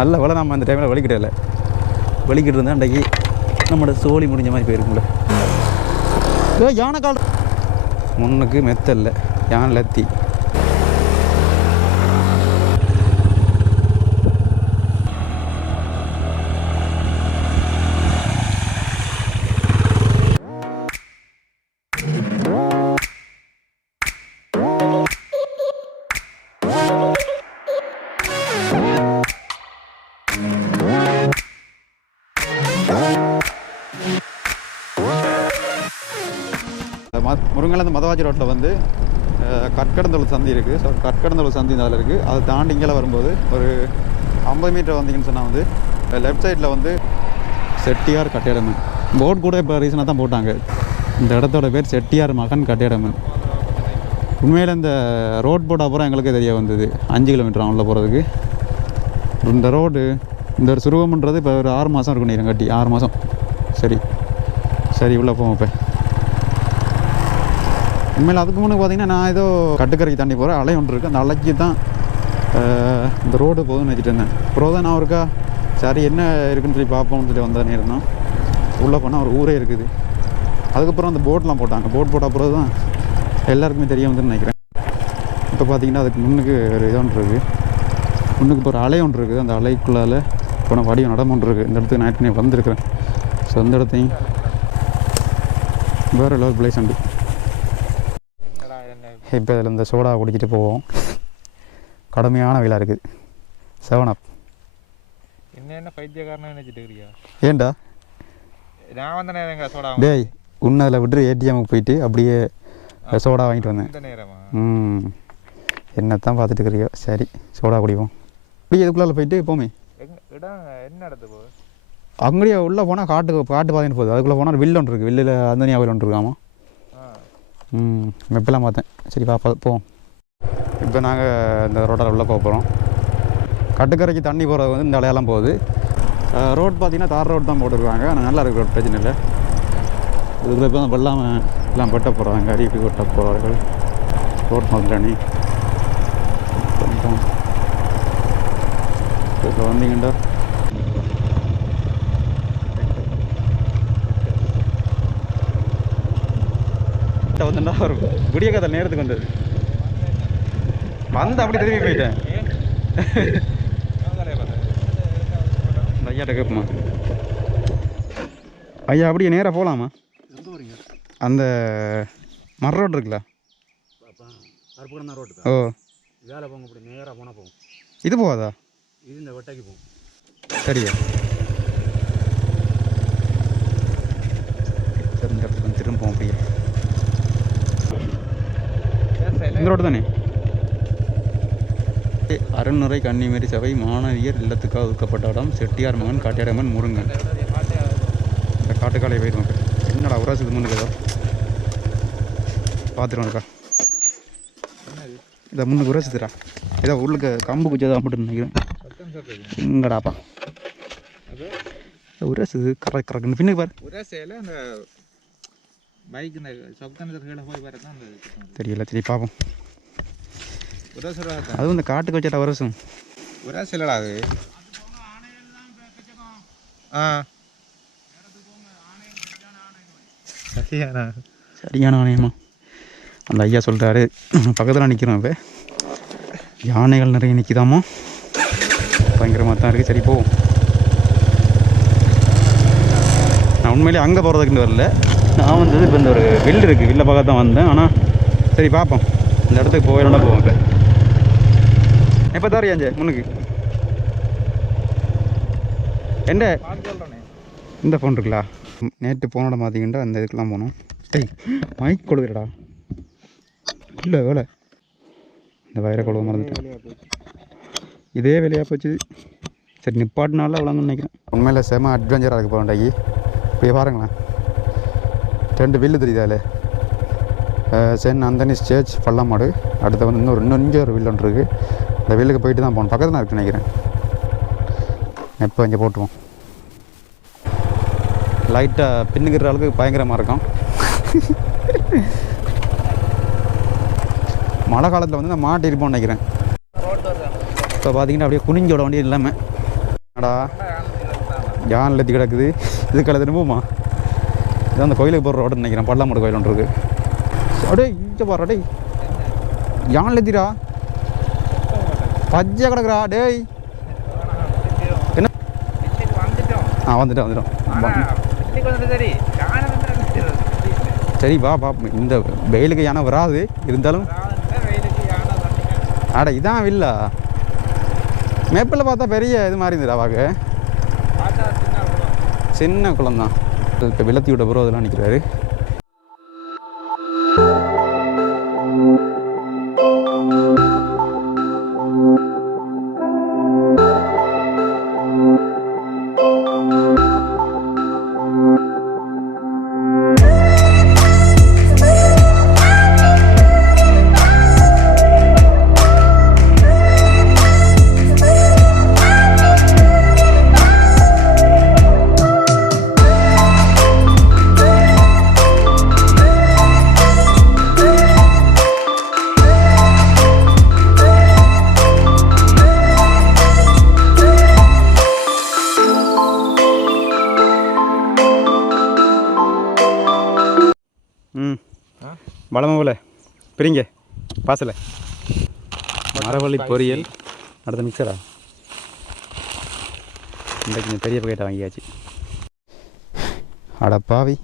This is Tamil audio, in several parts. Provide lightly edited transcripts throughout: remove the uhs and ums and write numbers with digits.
நல்ல வேலை நம்ம அந்த டைமில் வலிக்கிட்டே வலிக்கிட்டு இருந்தால் அன்றைக்கி நம்மளோட சோழி முடிஞ்ச மாதிரி போயிருக்கும்ல. யானை கால் முன்னுக்கு மெத்த இல்லை, யானை லத்தி. முருங்கலேருந்து மதவாச்சி ரோட்டில் வந்து கற்கடந்தொழு சந்தி இருக்குது. ஸோ கற்கடந்தொழு சந்தி அதில் இருக்குது. அதை தாண்டி இங்கே வரும்போது ஒரு 50 மீட்டர் வந்தீங்கன்னு சொன்னால் வந்து லெஃப்ட் சைடில் வந்து செட்டியார் கட்டிடமன் போர்டு கூட இப்போ ரீசனாக தான் போட்டாங்க. இந்த இடத்தோட பேர் செட்டியார் மகன் கட்டிடமன். உண்மையில் இந்த ரோட் போட்டால் அப்புறம் எங்களுக்கே தெரிய வந்தது 5 கிலோமீட்டர் உள்ள போகிறதுக்கு. இந்த ரோடு இந்த ஒரு சுருவம்ன்றது இப்போ ஒரு 6 மாதம் இருக்கும் நீரம் கட்டி 6 மாதம். சரி உள்ளே போவோம். இப்போ உண்மையில் அதுக்கு முன்னே பார்த்தீங்கன்னா நான் ஏதோ கட்டுக்கரைக்கு தாண்டி போகிறேன். அலை ஒன்று இருக்குது. அந்த அலைக்கு தான் இந்த ரோடு போதும்னு வச்சுட்டு இருந்தேன். அப்புறம் தான் நான் ஒருக்கா சரி என்ன இருக்குன்னு சொல்லி பார்ப்போம்னு சொல்லி வந்த நேரம் தான் உள்ளே போனால் ஒரு ஊரே இருக்குது. அதுக்கப்புறம் அந்த போட்லாம் போட்டாங்க. போட் போட்ட அப்புறம் தான் எல்லாருக்குமே தெரிய வந்துன்னு நினைக்கிறேன். இப்போ பார்த்தீங்கன்னா அதுக்கு முன்னுக்கு ஒரு இது ஒன்று இருக்குது. முன்னுக்கு இப்போ ஒரு அலை ஒன்று இருக்குது. அந்த அலைக்குள்ளால் போன வடிவம் நடம் ஒன்று இருக்குது. இந்த இடத்துக்கு நான் ஏற்கனவே வந்திருக்கிறேன். ஸோ அந்த இடத்தையும் வேறு லெவல் பிளேஸ் உண்டு. இப்போ இதில் இந்த சோடா குடிச்சிட்டு போவோம். கடுமையான வெயிலாக இருக்குது. 7 அப் என்ன பைத்தியக்காரனா நினைச்சிட்டு இருக்கறியா? ஏண்டா நான் வந்த நேரங்க சோடா டேய் உன்னை அதில் விட்டு ஏடிஎம்க்கு போயிட்டு அப்படியே சோடா வாங்கிட்டு வந்தேன். இந்த நேரமா என்னத்தான் பார்த்துட்டு இருக்கிறியோ. சரி சோடா குடிப்போம். இப்படி இதுக்குள்ளால போயிட்டு போமே இடம் என்ன இடத்து போ அங்கேயே உள்ளே போனால் காட்டு பார்த்தீங்கன்னு போகுது. அதுக்குள்ளே போனால் வில்லு ஒன்று இருக்குது. வில்லில் அந்த ஞாபகம் ஒன்று இருக்காமா. மெப்பெல்லாம் பார்த்தேன். சரி போவோம். இப்போ நாங்கள் இந்த ரோட்டில் உள்ளே போக போகிறோம். கட்டுக்கரைக்கு தண்ணி போகிறது வந்து இந்த அலையெல்லாம் போகுது. ரோட் பார்த்திங்கன்னா தார் ரோடு தான் போட்டுருக்காங்க. ஆனால் நல்லா இருக்குது ரோட், பிரச்சனை இல்லை. இதுக்குள்ள இப்போ தான் வெள்ளாமல் எல்லாம் வெட்ட போகிறாங்க. அரிக்கு வெட்ட போகிறார்கள். ரோட் மாதிரி இப்போ வந்தீங்கண்டா வந்துட்டா ஒரு விடிய கதை நேரத்துக்கு வந்தது வந்து அப்படி திரும்பி போயிட்டேன். ஐயாட்ட கேட்போமா? ஐயா அப்படியே நேராக போகலாமா? அந்த மர ரோடு இருக்குல்ல? ஓ வேலை போங்க. அப்படி நேராக போனால் போகும். இது போகாதா? இது இந்த வெட்டைக்கு போகும். சரியா சரி இந்த இடத்துக்கு திரும்ப போவோம். அப்படியே இந்த ரோடு தானே? அருண்னுரை கன்னிமேரி சபை மாணவியர் இல்லத்துக்காக ஒதுக்கப்பட்ட இடம் செட்டியார் மகன் காட்டியாரம்மன் முருங்கன். இந்த காட்டுக்காலை போயிடுவோம். என்னடா உராசுக்கு முன்னுக்கு ஏதோ பார்த்துருவோம் இருக்கா? இதை முன்னுக்கு உராசுதுரா. ஏதோ உள்ளுக்கு கம்பு குச்சி தான் போட்டு நினைக்கிறேன். எங்கடாப்பா உராசுது கரெக்ட் கரெக்ட். பின்னுக்கு பாரு. உராசையில் அந்த பைக் இந்த சொக்கனத்தில் போய் பாரு தான் தெரியல. சரி பார்ப்போம். அதுவும் இந்த காட்டுக்கு வச்சா உரசும் உராசை இல்லடா அது. சரியான ஆணையமா அந்த ஐயா சொல்கிறாரு. பக்கத்தில் நிற்கிறோம். இப்போ யானைகள் நிறைய நிற்கிதாமா. பயங்கரமாக தான் இருக்குது. சரி போவோம். நான் உண்மையிலே அங்கே போகிறதுக்குன்னு வரல. நான் வந்தது இப்போ இந்த ஒரு வில்லு இருக்குது. வில்லை பார்க்க தான் வந்தேன். ஆனால் சரி பார்ப்போம். இந்த இடத்துக்கு போயிடனா போவோம். இப்போ எப்போ தாரியாஞ்சே முன்னுக்கு என்ன இந்த ஃபோன் இருக்குல்ல? நேற்று போனோட பார்த்தீங்கன்னா அந்த இதுக்கெலாம் போனோம். டேய் மைக் கொடுக்குறடா. இல்லை வேலை இந்த வயிறை கொழுவ மறந்துட்டேன். இதே வேலையாக போச்சு. சரி நிப்பாட்டினால அவ்வளோங்கன்னு நினைக்கிறேன். உண்மையில் செம அட்வென்ச்சராக இருக்குது போகண்டாக்கி. இப்படியே பாருங்களேன். 2 வில்லு தெரியுதாலே. சென் அந்தனிஸ் சேர்ச் பள்ளமாடு. அடுத்து வந்து இன்னும் ஒரு வில்லு ஒன்று இருக்குது. இந்த வில்லுக்கு போயிட்டு தான் போகணும். பக்கத்தில் தான் இருக்குன்னு நினைக்கிறேன். எப்போ இங்கே போட்டுருவோம். லைட்டாக பின்னுக்கிற அளவுக்கு பயங்கரமாக இருக்கும். மழை காலத்தில் வந்து நான் மாட்டி இருப்போம்னு நினைக்கிறேன். இப்போ பார்த்தீங்கன்னா அப்படியே குனிஞ்சோட வண்டி இல்லாமல் அடா யான் லத்தி கிடக்குது இதுக்கால திரும்புமா இது அந்த கோயிலுக்கு போகிற ரோடு நினைக்கிறேன் பல்லாமோடு கோயில் ஒன்று இருக்குது அடே இங்கே பாரு டேய் யான் லத்திடா பச்சையாக கிடக்குறா டேய் என்ன வந்துட்டோம் சரி வா இந்த வெயிலுக்கு யானை வராது இருந்தாலும் அட இதான் இல்ல மேப்பில் பார்த்தா பெரிய இது மாதிரி இருந்துடா வாக்கு சின்ன குளம் தான் இப்போ விளத்தி விட்ட பிறகு அதெல்லாம் நிற்கிறாரு வளம போல பிரிங்க பாசல மரவள்ளி பொரியல் அடுத்த மிக்சரா இன்றைக்கு பெரிய பக்கெட்டை வாங்கியாச்சு அடப்பாவி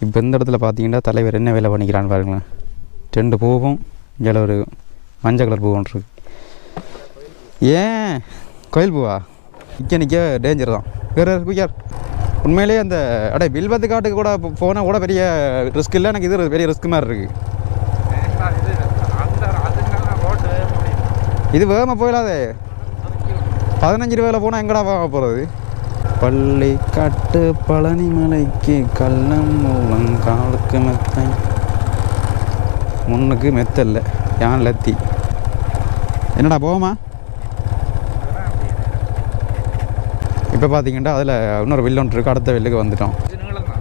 இப்போ இந்த இடத்துல பார்த்தீங்கன்னா தலைவர் என்ன வேலை பண்ணிக்கிறான்னு பாருங்களேன் 2 பூவும் இங்கே ஒரு மஞ்சள் கலர் பூ ஒன்று இருக்கு ஏன் கோயில் பூவா நிற்க டேஞ்சர் தான் குய்யார் உண்மையிலேயே அந்த வில்வத்து காட்டுக்கு கூட போனால் கூட பெரிய ரிஸ்க் இல்லை எனக்கு இது பெரிய ரிஸ்க் மாதிரி இருக்குது இது வேகமாக போயிடாதே 15 ரூபாயில் போனால் எங்கடா வேக போகிறது பள்ளி காட்டு பழனி மலைக்கு கள்ளம் மூலம் காலுக்கு மெத்தை முன்னுக்கு மெத்த இல்லை யான் லத்தி என்னடா போவோமா இப்போ பார்த்தீங்கன்னா அதில் இன்னொரு வில்லு ஒன்று இருக்குது அடுத்த வில்லுக்கு வந்துட்டோம்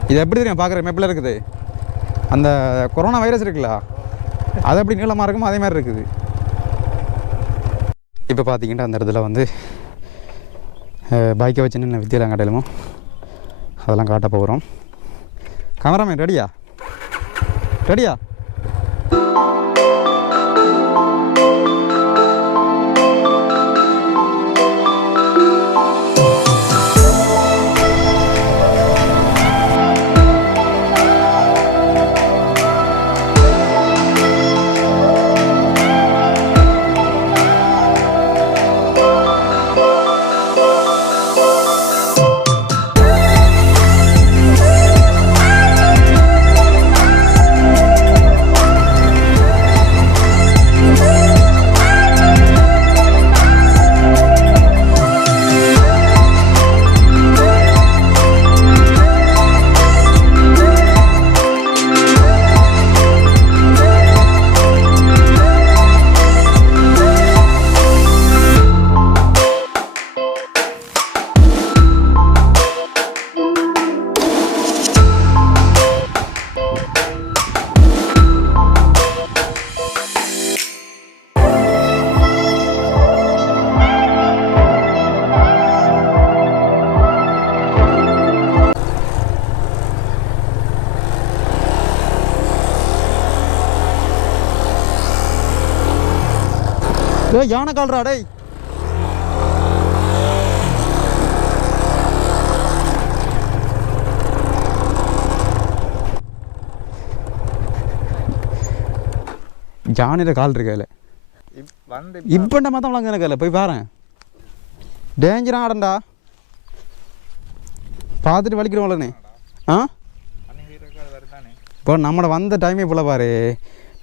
இது எப்படி தெரியும் பார்க்குற மேப்பில் இருக்குது அந்த கொரோனா வைரஸ் இருக்குல்ல அது எப்படி நீளமாக இருக்குமோ அதே மாதிரி இருக்குது இப்போ பார்த்தீங்கன்னா அந்த இடத்துல வந்து பைக்கை வச்சு என்ன வித்தியெல்லாம் காட்டலுமோ அதெல்லாம் காட்ட போகிறோம் கேமராமேன் ரெடியா யானை கால்றா டேய் யானையில கால் இருக்கல இப்போ நம்ம தான் வளங்க இருக்கல போய் பாரு டேஞ்சரா ஆடண்டா பார்த்துட்டு வலிக்கிறோம்லண்ணே இப்போ நம்மளோட வந்த டைமே போல பாரு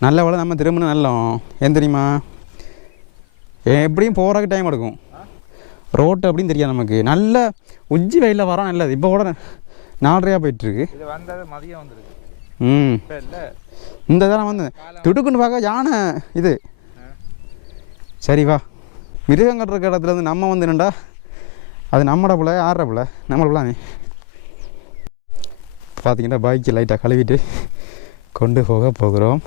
நல்ல வேலை நம்ம திரும்பின நல்லோம் ஏன் தெரியுமா எப்படியும் போகிறக்கு டைம் எடுக்கும் ரோட்டு அப்படின்னு தெரியாது நமக்கு நல்ல உச்சி வெயிலில் வரோம் நல்லது இப்போ கூட 4:30 போயிட்டுருக்கு இந்த இதெல்லாம் வந்து துடுக்குன்னு பார்க்க யானை இது சரி வா மிருகம் கட்டுற இடத்துல இருந்து நம்ம வந்து என்னண்டா அது நம்மட பிள்ளை ஆடுற பிள்ளை நம்மள பிள்ளாமே பார்த்தீங்கன்னா பைக்கு லைட்டாக கழுவிட்டு கொண்டு போகிறோம்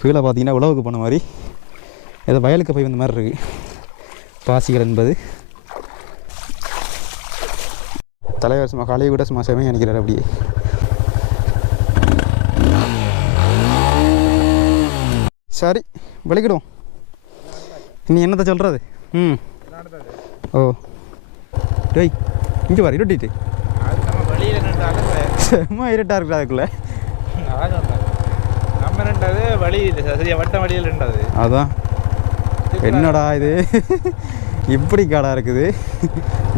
கீழே பார்த்தீங்கன்னா உழவுக்கு போன மாதிரி ஏதோ வயலுக்கு போய் வந்த மாதிரி இருக்குது பாசிகள் என்பது தலைவர் சும்மா காலையை விட சும்மா செமையாக நினைக்கிறார் அப்படியே. சரி விளக்கிடுவோம். நீ என்னத்தை சொல்கிறது? ஓ டேய் இங்கே வர இருட்டிட்டு செம்ம இருட்டாக இருக்குது அதுக்குள்ளே. நம்ம ரெண்டாவது வழி இல்லை சரியா, வட்டம் வழியில் ரெண்டாவது. அதான் என்னடா இது இப்படி காடாக இருக்குது.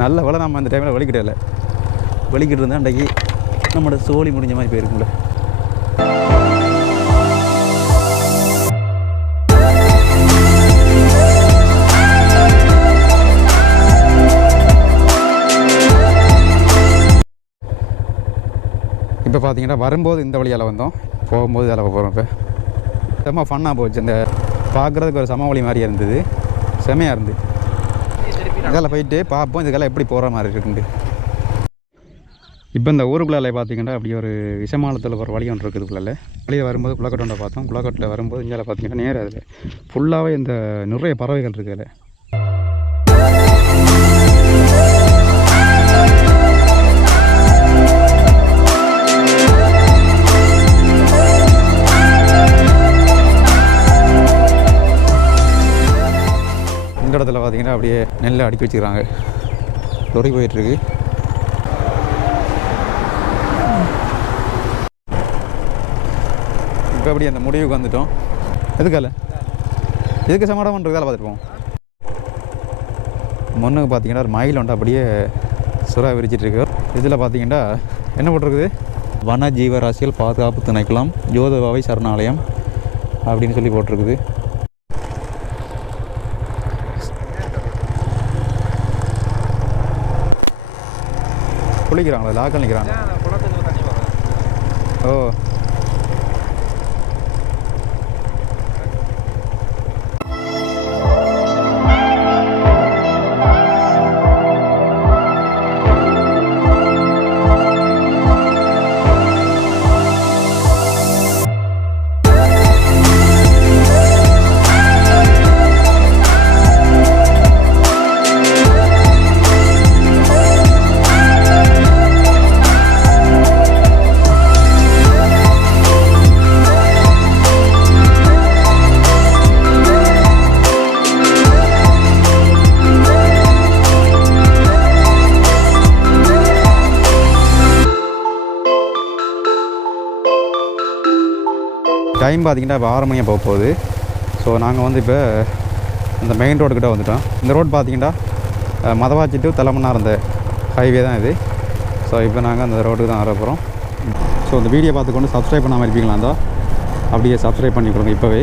நல்ல வேலை நம்ம அந்த டைமில் வலிக்கிட்டே வலிக்கிட்டு இருந்தால் அன்றைக்கி நம்மளோட சோழி முடிஞ்ச மாதிரி போயிருக்கும்ல. இப்போ பார்த்தீங்கன்னா வரும்போது இந்த வழியால் வந்தோம், போகும்போது இதில் போகிறோம். இப்போ செம்ம ஃபன்னாக போச்சு. இந்த பார்க்குறதுக்கு ஒரு சமவெளி மாதிரியாக இருந்தது, செமையாக இருந்து. இதெல்லாம் போயிட்டு பார்ப்போம் இதுக்கெல்லாம் எப்படி போகிற மாதிரி இருக்குண்டு. இப்போ இந்த ஊருக்குள்ளால பார்த்தீங்கன்னா அப்படி ஒரு விஷமாலத்தில் ஒரு வழி ஒன்று இருக்குதுக்குள்ள. வழியை வரும்போது குளக்கட்டோண்டை பார்த்தோம். குளக்கட்டில் வரும்போது இங்கே பார்த்தீங்கன்னா நேராக அதில் ஃபுல்லாகவே இந்த நிறைய பறவைகள் இருக்குது. அதில் இந்த இடத்துல பார்த்தீங்கன்னா அப்படியே நெல்லை அடுக்கி வச்சுக்கிறாங்க. லொரி போயிட்டுருக்கு. இப்போ அப்படி அந்த முடிவுக்கு வந்துட்டோம். எதுக்கால எதுக்கு சமாடம் பண்ணுறதால பார்த்துருப்போம். முன்னுக்கு பார்த்தீங்கன்னா ஒரு மயில் ஒன்று அப்படியே சுறா விரிச்சிட்ருக்கு. இதில் பார்த்தீங்கன்னா என்ன போட்டிருக்குது, வன ஜீவராசிகள் பாதுகாப்பு திணைக்களம் யோதவாவை சரணாலயம் அப்படின்னு சொல்லி போட்டிருக்குது. குளிக்கிறாங்களா? லாக்கல் நிற்கிறாங்க. ஓ டைம் பார்த்திங்கன்னா இப்போ 6 மணியாக போக போகுது. ஸோ நாங்கள் வந்து இப்போ இந்த மெயின் ரோடுக்கிட்ட வந்துட்டோம். இந்த ரோடு பார்த்திங்கன்னா மதவாச்சி டு தலைமன்னார் அந்த ஹைவே தான் இது. ஸோ இப்போ நாங்கள் அந்த ரோட்டுக்கு தான் வர போகிறோம். ஸோ இந்த வீடியோ பார்த்துக்கொண்டு சப்ஸ்கிரைப் பண்ணாமல் இருப்பீங்களா இருந்தால் அப்படியே சப்ஸ்கிரைப் பண்ணி கொடுங்க இப்போவே.